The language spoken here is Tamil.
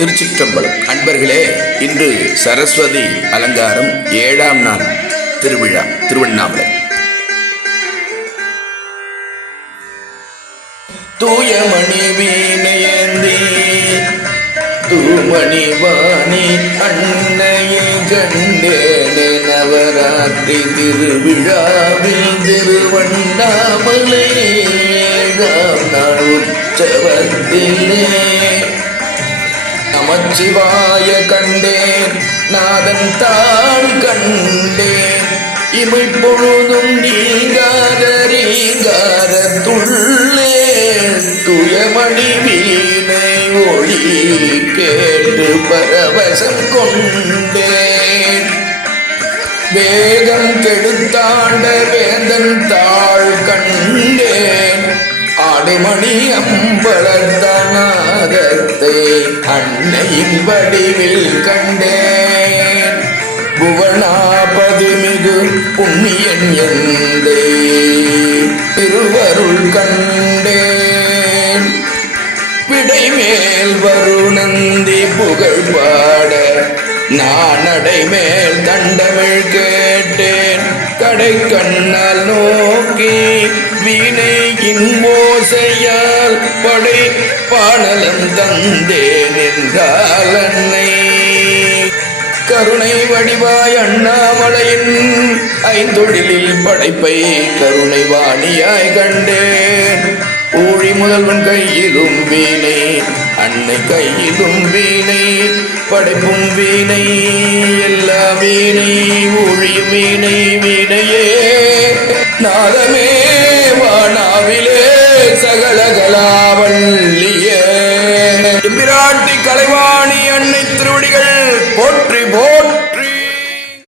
திருச்சிற்றம்பலம். அன்பர்களே, இன்று சரஸ்வதி அலங்காரம் 7ஆம் நாள் திருவிழா திருவண்ணாமலை. தூயமணி வீணையந்தி தூமணி வாணி அன்னையை கண்டேனே நவராத்திரி திருவிழாவில் திருவண்ணாமலை 7ஆம் நாள் உற்சவத்திலே நமச்சிவாய கண்டேன், நாதன் தான் கண்டேன். இமைப்பொழுதும் நீங்காத ரீங்காரத்துள்ளே துயமணி வீணை ஒளி கேட்டு பரவசம் கொண்டேன். வேகம் கெடுத்தாண்ட வேந்தன் தாழ் கண்டேன். ஆடுமணி அம்பலத்தநாதத்தை அன்னையின் வடிவில் கண்டேன். புவனாபதி மிகு புண்ணியன் எந்தை திருவருள் கண்டேன். விடைமேல் வருணந்தி புகழ் பாட நானடை மேல் தண்டமிழ் கேட்டேன். கடை கண்ணால் நோக்கி வீணையின் ஓசையால் படை பாடலம் தந்தேன் என்றால் அன்னை. கருணை வடிவாய் அண்ணாமலையின் ஐந்தொழிலில் படைப்பை கருணை வாணியாய் கண்டேன். ஊழி முதல்வன் கையிலும் வீணை, அன்னை கையிலும் வீணை, படைப்பும் வீணை, எல்லா வீணை, ஊழியும் வீணை, வீணையே நாதமே வானாவிலே சகலகலாவல்லியே பிராட்டி கலைவா